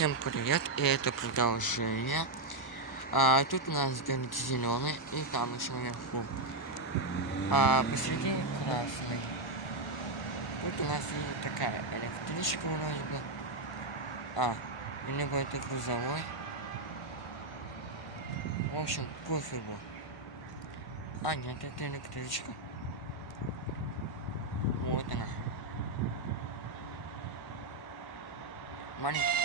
Всем привет, и это продолжение. Тут у нас горит зеленый, и там еще наверху. Посередине красный. Тут у нас и такая электричка вроде бы. Либо это грузовой. В общем, пофигу. Нет, это электричка. Вот она. Маленькая.